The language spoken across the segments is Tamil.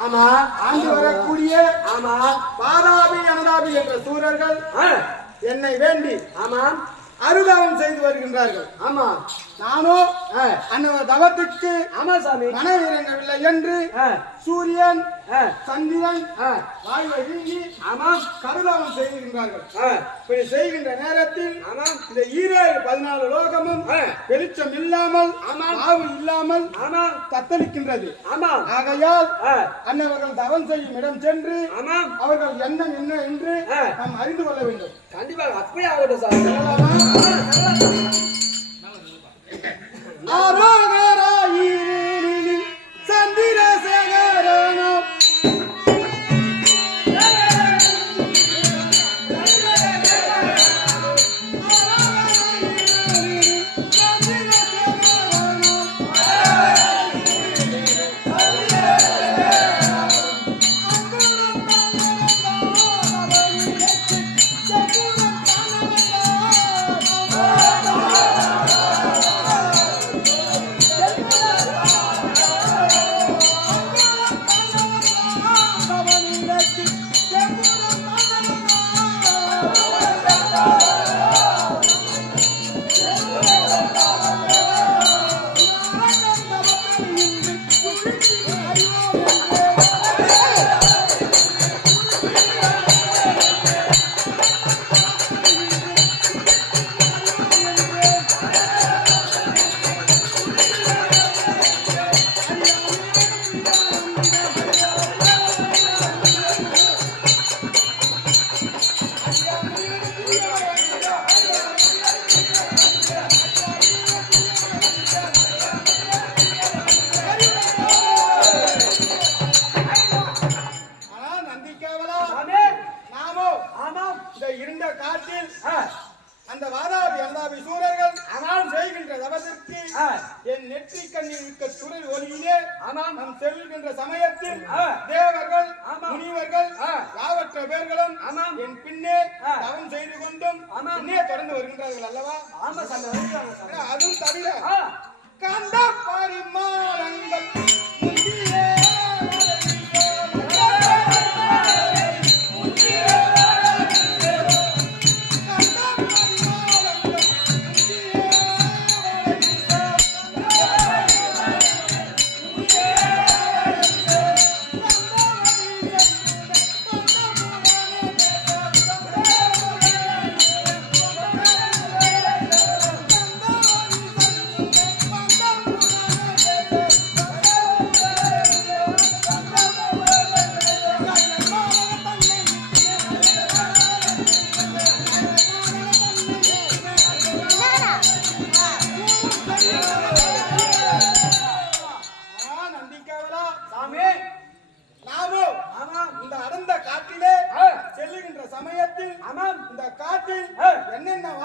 ஆமா. ஆண்டு வரக்கூடிய ஆமா. பாதாபி அனதாபி என்ற சூரர்கள் என்னை வேண்டி ஆமா. அருதவம் செய்து வருகின்றார்கள். ஆமா. நானோ ஆ, அந்த தவத்துக்கு ஆமா சாமி. மனம் இறங்கவில்லை என்று சூரியன் சந்திரன் வாயுவை வீங்கி ஆமா. கருதாவம் செய்கின்றார்கள். இப்படி செய்கின்ற நேரத்தில் ஆமா. இந்த ஈரேழு பதினாலு லோகமும் வெளிச்சம் இல்லாமல் ஆமாம். வாவு இல்லாமல் ஆமா. தத்தளிக்கின்றது. ஆமா. ஆகையால் அன்னவர்கள் தவம் செய்யும் இடம் சென்று ஆமா. அவர்கள் எண்ணம் என்ன என்று. நாம் அறிந்து கொள்ள வேண்டும். கண்டிப்பா. அப்படியே ஆகட்டும் சாமி. Arangaraiê! நாம் செல்கின்ற சமயத்தில். தேவர்கள். முனிவர்கள். யாவற்ற பேர்களும். என் பின்னே. தவம் செய்து கொண்டும். பின்னே தொடர்ந்து வருகின்றார்கள் அல்லவா அதுவும் தவிர ஆ, கண்ட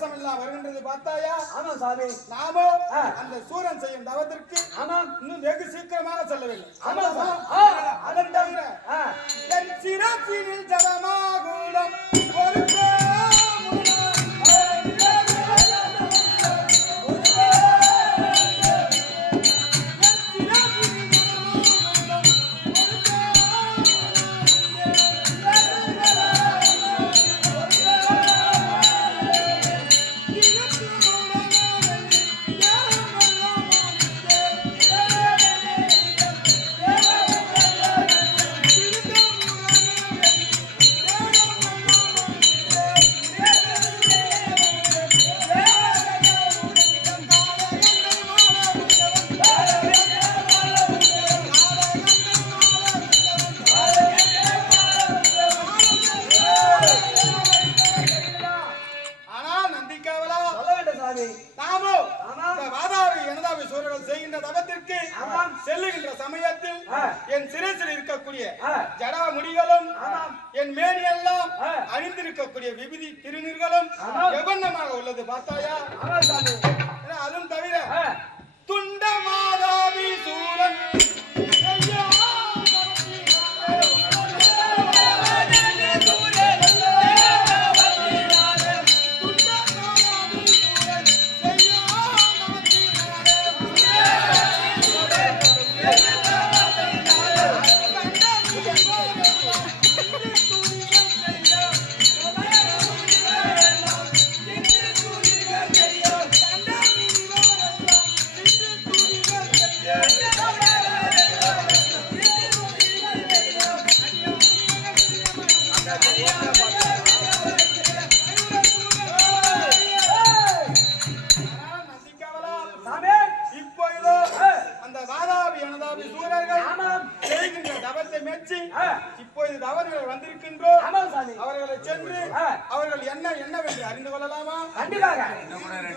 வாசம் எல்லாம் வருகின்றது பார்த்தாயா? ஆமா சாமி. நாமோ. அந்த சூரன் செய்யும் தவத்திற்கு ஆமாம். இன்னும் வெகு சீக்கிரமாக செல்ல வேண்டும் ஆமா அதன் தவிர என் சிரசினில் ஜலமாகுலம் செய்கின்ற தவத்திற்கு. செல்லுகின்ற சமயத்தில். என் சிரசில் இருக்கக்கூடிய. ஜடா முடிகளும். என் மேனியெல்லாம் ஆ. அணிந்திருக்கக்கூடிய விபதி திருநீர்களும் ஆமாம். எவண்ணமாக உள்ளது பார்த்தாயா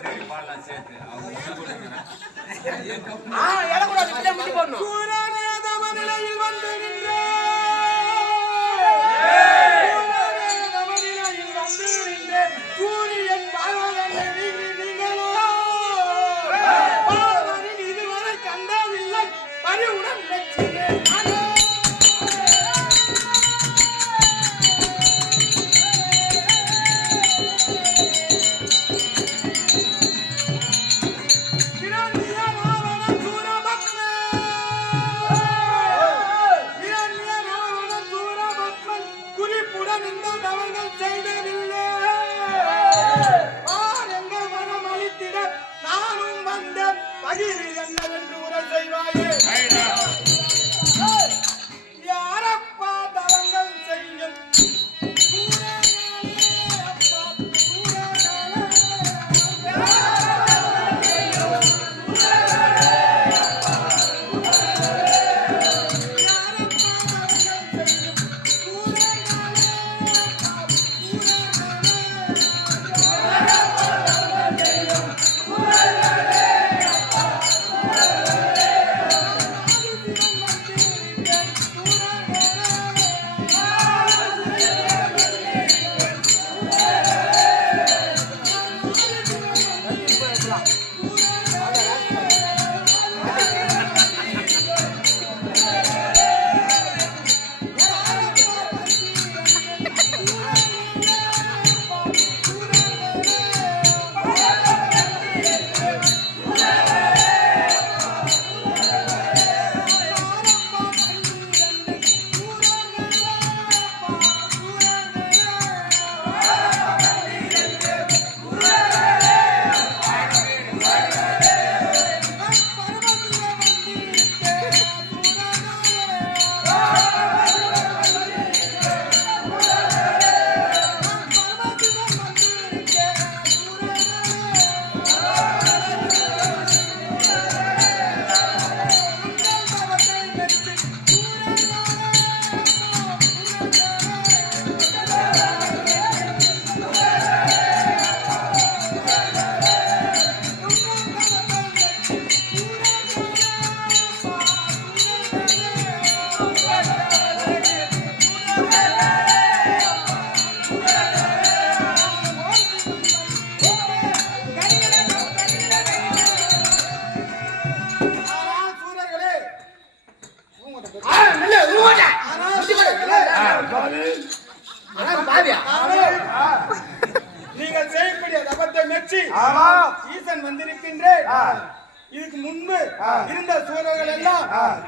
கண்டிப்பாக வந்து நின்றே. சூரனே தவநிலையில் வந்து நின்றே. சூரியன் பாவகனை வந்தேன். என்னவென்று உரை செய்வாயே.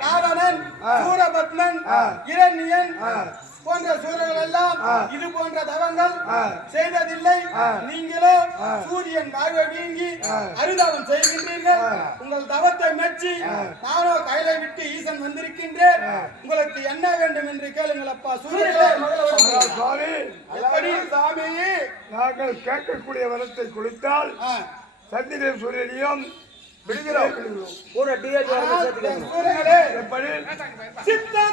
ராவணன் சூரபத்மன் இரண்யன் போன்ற சூரர்கள் எல்லாம் இது போன்ற தவங்கள் செய்ததில்லை. நீங்களோ சூரியன் வாழ்வை வீங்கி அரிதவம் செய்கின்றீர்கள். உங்கள் தவத்தை மெச்சி நானோ கையிலை விட்டு ஈசன் வந்திருக்கின்றேன். உங்களுக்கு என்ன வேண்டும் என்று கேளுங்கள் அப்பா எப்படி சாமி? நாங்கள் கேட்கக்கூடிய வரத்தை கொடுத்தால் ஆ. சந்திரன் சூரியனையும் விடுகிறோம் ஒரு எப்படி சித்த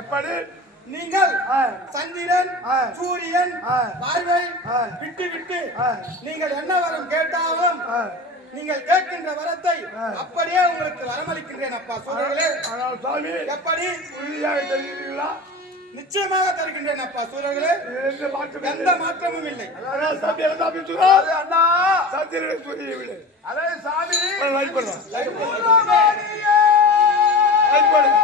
எப்படி நீங்கள். சந்திரன். சூரியன் ஆ. விட்டு விட்டு. நீங்கள் என்ன வரம் கேட்டாலும். நீங்கள் கேட்கின்ற வரத்தை. அப்படியே உங்களுக்கு வரமளிக்கின்றேன் அப்பா சுவாமி எப்படி நிச்சயமாக தருகின்றேன் அப்பா சூழர்களே எந்த மாற்றமும் இல்லை. அண்ணா. அதாவது சாமி. லைக் பண்ணுங்க லைக் பண்ணுங்க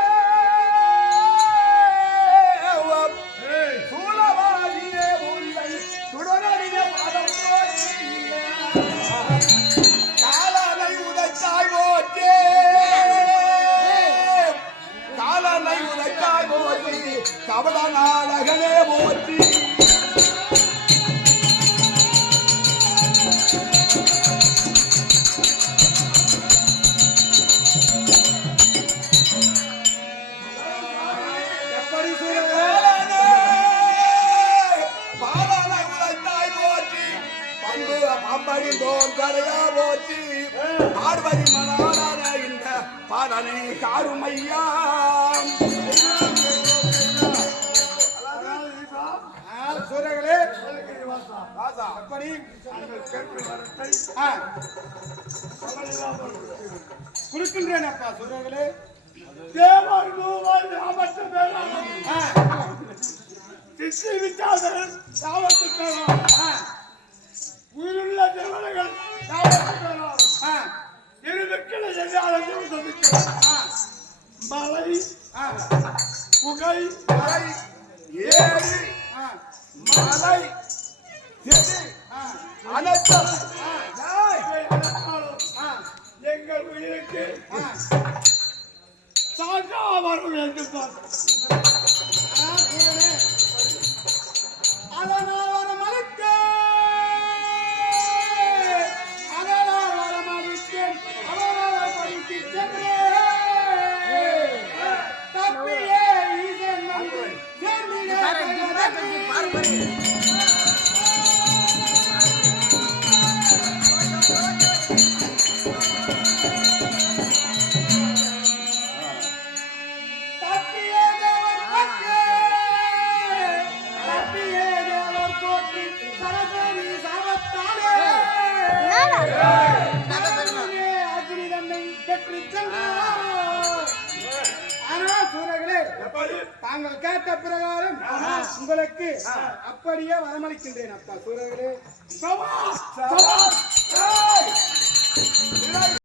காருமையா சூரியர்களே எப்படி? குறிக்கின்றேன் அப்பா சூரியர்களே தேவாய் மூவாய் ராமத்து சிசி விச்சாதரன் ராமத்து பேரா உயிருள்ள தேவர்கள் ராமத்து பேரா இருமக்களை செஞ்சாலும் மலை புகை உங்களுக்கு அப்படியே வரமளிக்கின்றேன் அப்பா சூரர்களே.